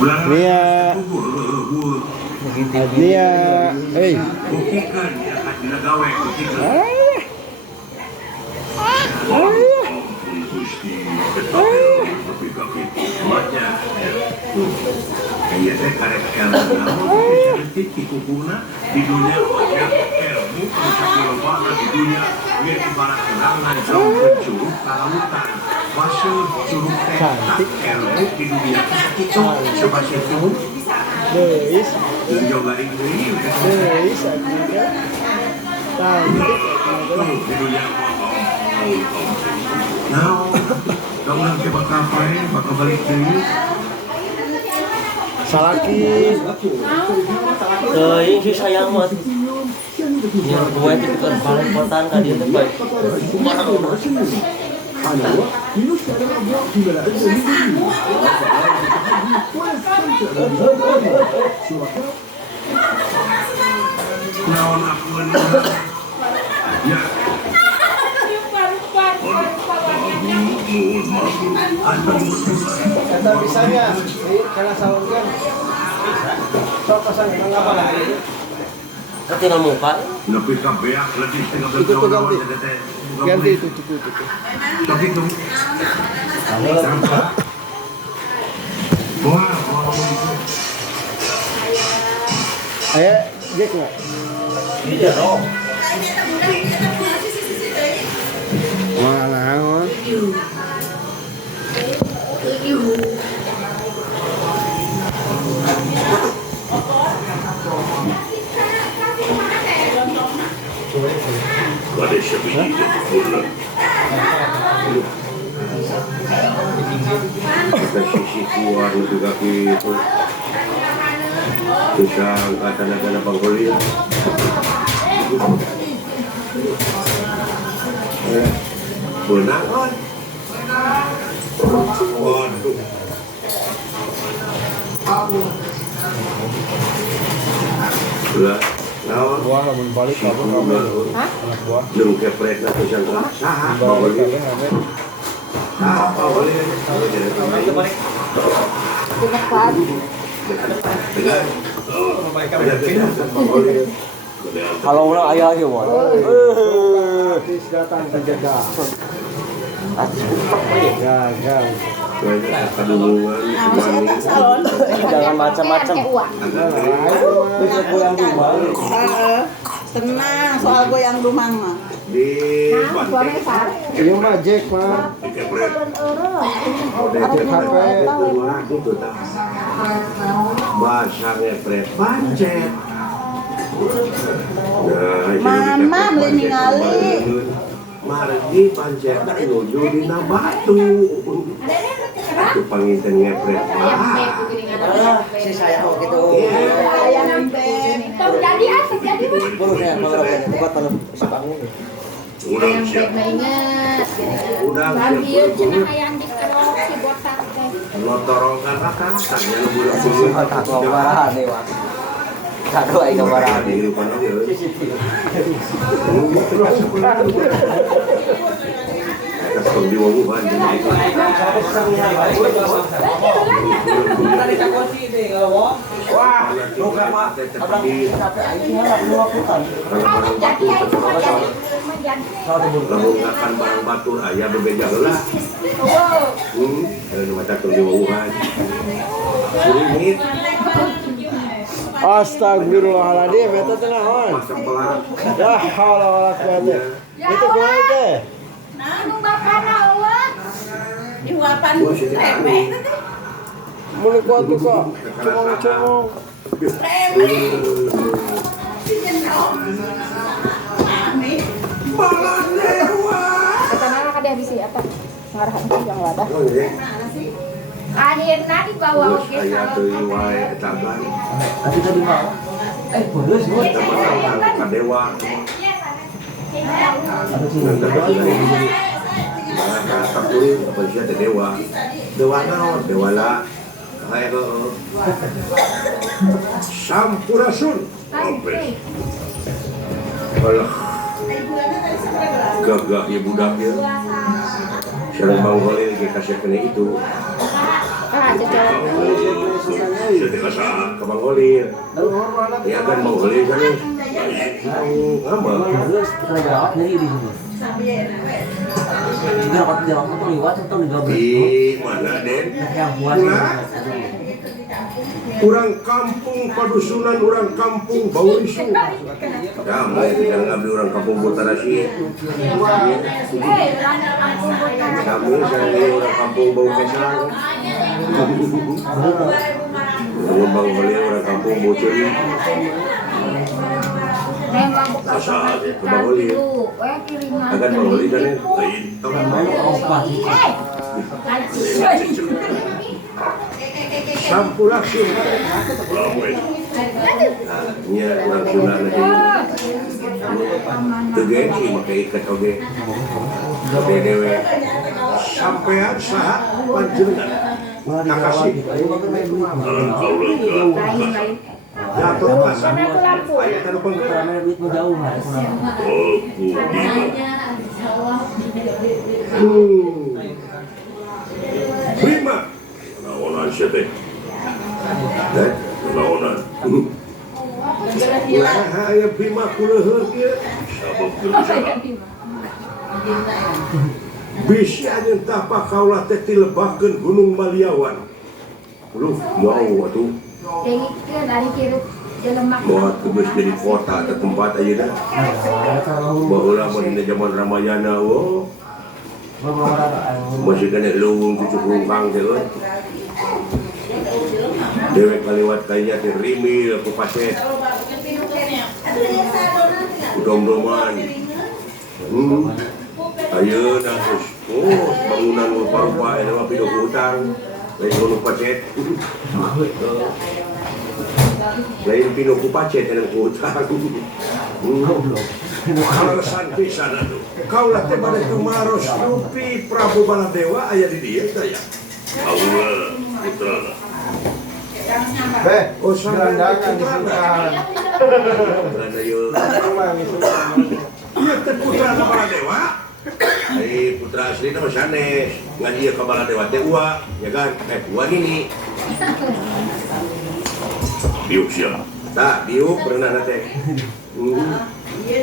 Nia, Nia, hey. Iya teh karek di kukuna di dunia ilmu pencakupan di dunia mirip ibarat kenangan jauh pencurug kalautan masuk curug teh ilmu di dunia itu coba situ Deis, juga ini Deis, cantik. di dunia nah kamu nanti bakal apa bakal balik dulu Salaki, ini sayang banget. Yang dua itu bukan paling important kan dia tuh baik. naon aku ya kata bisanya, karena sahurkan. So pasang apa lagi? Tinggal muka. lebih kabeak lebih tinggal Itu tuh ganti. Ganti itu. tapi itu Ayo, Jack nggak? Iya dong. Mana? pada sebiji pulang kita sisi keluar juga gitu bisa kata-kata pangkulia benang kan waduh lah naon Buah lamun balik kamu kamu. Anak buah. jeruk keprek na kusang ka saha Balik pangkulia kamu ada. saha pangkulia Balik. Kalau ulang ayah lagi wah. Artis datang penjaga. Gagal. kadungan Jangan macam-macam. Bisa goyang rumah. Tenang soal goyang rumah mah. di pantai Ini mah Jack mah. di keprek HP. itu tak bahasa keprek pancet Mama beli ningali. margi pancet nuju dina batu itu panginten ngeprek Si saya gitu. Ayam beb. Jadi asik jadi Baru saya kalau buat kalau sebangun. udah siap inget. udah Bagi siap cenah hayang dikerok si botak teh. lotorongan rata-rata ya budak Tak kemarahan nih wah. Kado ay kemarahan. di depan dia kasih di wawuhan jadi Wah, bukan Pak. Abang capek aja lah melakukan. Jadi Lamungakan barang batur ayah berbeda lah. Dari mata di wawuhan. Suringit Astagfirullahaladzim, itu tengah on. masa pelan. Ya haula wala quwata. Itu kumaha teh? anu bapana eueuh. Iwapan Wah, sini remeh. Mun kuat tuh kok. Cumong-cumong. Katana ka deh bisi apa? Ngarahan ke yang wadah. Oh iya. Akhirna dibawa Terus ke ayah teuing wae taban. Tapi tadi mah boleh sih. Kita masakan ka dewa. Ada sih. Nah, kapuri apa sih teh dewa. Dewa naon? Dewa la. Aya Sampurasun. Ompes. Alah. Gagah ya budak ya. Sareng Bang Holil ge kasih kena itu. Ah, cocok. ke Bang Holir. Luhur mana? Ya kan Bang Holir kan nih. Ngambek. Terus kita jawab nih di sini. Jika kau jawab itu lewat atau nggak Di mana Den? yang buat Orang kampung padusunan, orang kampung bau isu. Kamu tidak ngambil orang kampung Botarasi. Kamu saya orang kampung bau kesang. Kamu Bang Holir orang kampung bau ceri. Memang bukan Asal itu Bang Holir. Akan Bang Holir kan lain. Sampurasun. Nya orang Sunda lagi. Tegensi pakai ikat oge. Dewe. Sampean saha panjenengan. Kakasih. lain-lain. Jatuh pasang. Mana tuh lampu? Ayat anu penggerak. duit mau jauh lah. Prima. Naonan siapa? Naonan. Nah, aya prima kuleher kieu. Sabab kerja. Bisi anjeun tapa kaulah teh tilebakeun Gunung Maliawan. Lu jauh atuh. Yang itu dari kiri jelemak. Buat geus jadi kota atau tempat ayeuna. Baheula mah dina zaman Ramayana wo. Masih kena luwung cucuk rungkang teh euy. Dewek kaliwat kaya teh rimil ku pacet. Udom-doman. Ayeuna geus bangunan rupa-rupa eta mah pinuh hutang. Lain nu pacet. Lain pinuh ku pacet eta hutang. Alasan pisan atuh. Kaulah teh bade tumaros rupi Prabu Baladewa aya di dieu teh ya. Allah putrana. Oh, Gerandangan di Sudan. Berada yuk. Emang itu. Iya teh putrana Baladewa. Ai putra asli nama sanes. Ngaji ka Baladewa teh ua, ya kan? Ua ini. Diuk sia. Tah, diuk berenang teh.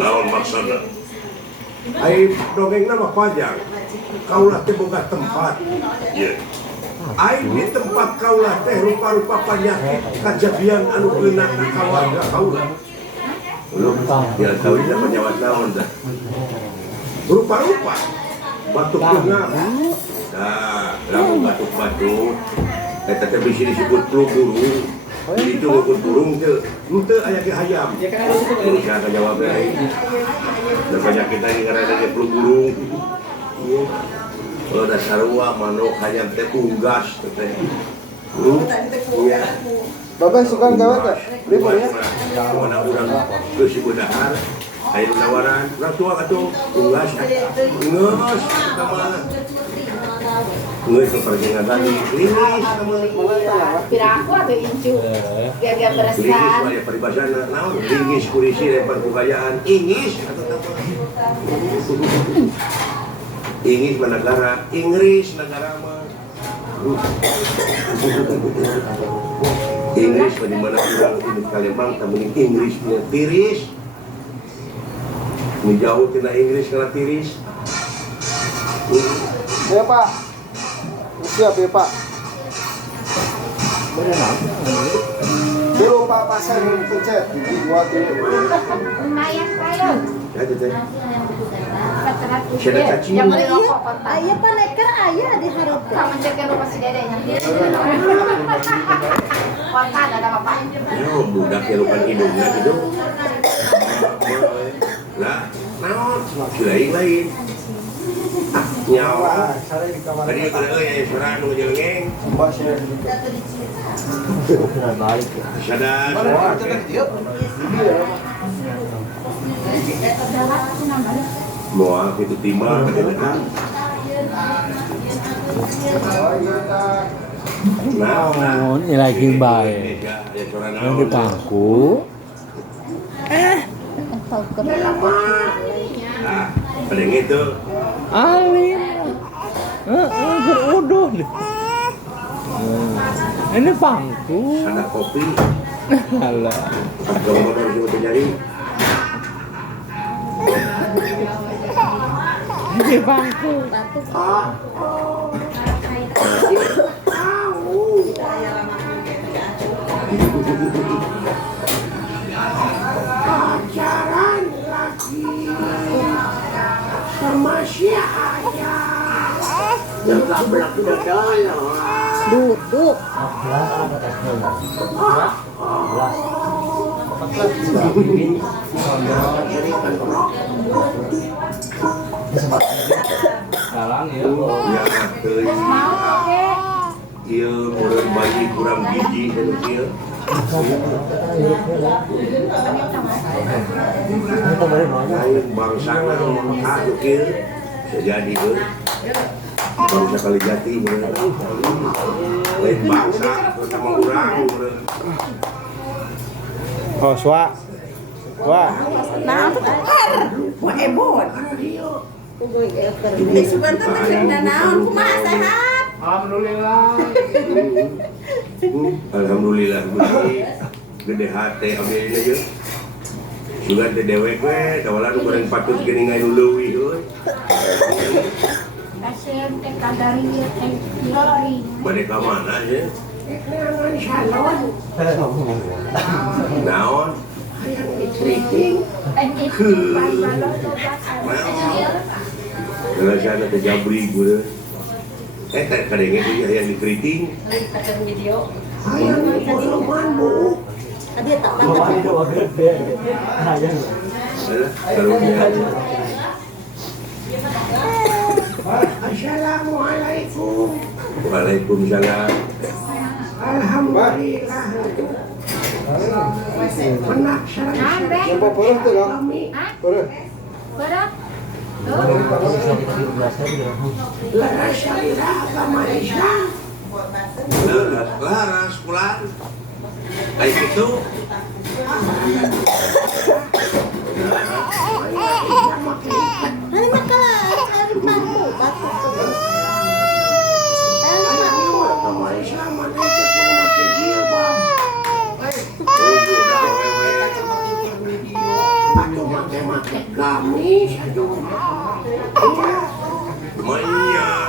Naon maksudna? Ai dongengna mah panjang. Kaulah teh boga tempat. Iya. Ai di tempat kaulah teh rupa-rupa penyakit kejadian anu geuna ka kawarga kaulah. Belum ya tahu ini penyawat naon dah. Rupa-rupa batuk dengar. Nah, lamun batuk-batuk eta teh bisa disebut flu burung. Itu ngukut burung teu. Henteu aya ge hayam. Bisa ngajawab deui. Da penyakit ini ngaranna ge flu burung. Kalau ada sarua manuk hayam teh unggas teh. Iya. Bapak suka gawat tak? Beli ya? Mana urang geus dahar. Aya nawaran, urang tua atuh unggas. Ngeus kamana. Ngeus pergi ngadani. Linis kamana. Piraku atau incu. Biar beresan. Linis aya paribasana naon? Linis kurisi lempar kugayaan. Ingis atuh Inggris negara Inggris negara mah Inggris di mana orang hidup Palembang tapi Inggris punya tiris menjauh tina Inggris kena tiris. Ya Pak. Siap ya Pak. Dulu Pak pasang pencet dibuat dulu. Lumayan kayo. Ya teh. Sudah cacing. Yang beli rokok kontak. Ayah Pak neker ayah diharap. Sama cekin lupa si dedenya. Kontak ada apa? Yo budak ya lupa hidungnya gitu. Lah, naon? Lain. Nyawa. Tadi itu ya suara nu jelengeng. Mbak saya. Sudah balik ya. Sadar. Moal itu timah kadang-kadang. Oh, ini lagi baik. Yang di pangku. Nah, ada yang itu. Alin. Beruduh. Ini pangku. Ada kopi. Alah. Kalau motor cuma terjadi. Di bangku. Pacaran lagi sama siapa? Jangan belak dadanya. Duduk. Ya, iya, orang bayi kurang gizi dan dia. Lain bangsa aduk dia, sejadi dia. Bangsa kali jati, lain bangsa sama orang. Oh, Swa. Wah. Nah, aku tekar. Wah, ebon. Ini sebentar terkena naon, kumaha sehat. Alhamdulillah, gede hati ambilin aja. Sudah ada dewek we, tawalan goreng patut gini ngai dulu wih. Kasihan teh kadari teh kiri. Balik ke mana ya? Naon? Kalau sana terjabri gue. Tak kadangnya dia yang dikeriting. Ayam pengalaman bu. Tadi tak mantap. Karunia. Assalamualaikum. Waalaikumsalam. Alhamdulillah. Penasaran Yang purus tuh loh. Purus. Berat. laras syariah agama Islam. Laras pulang. Kayak gitu. Hari makalah, hari batu, batu. Agama Islam ada yang memakai jilbab. Atau pakai gamis, aduh. Banyak.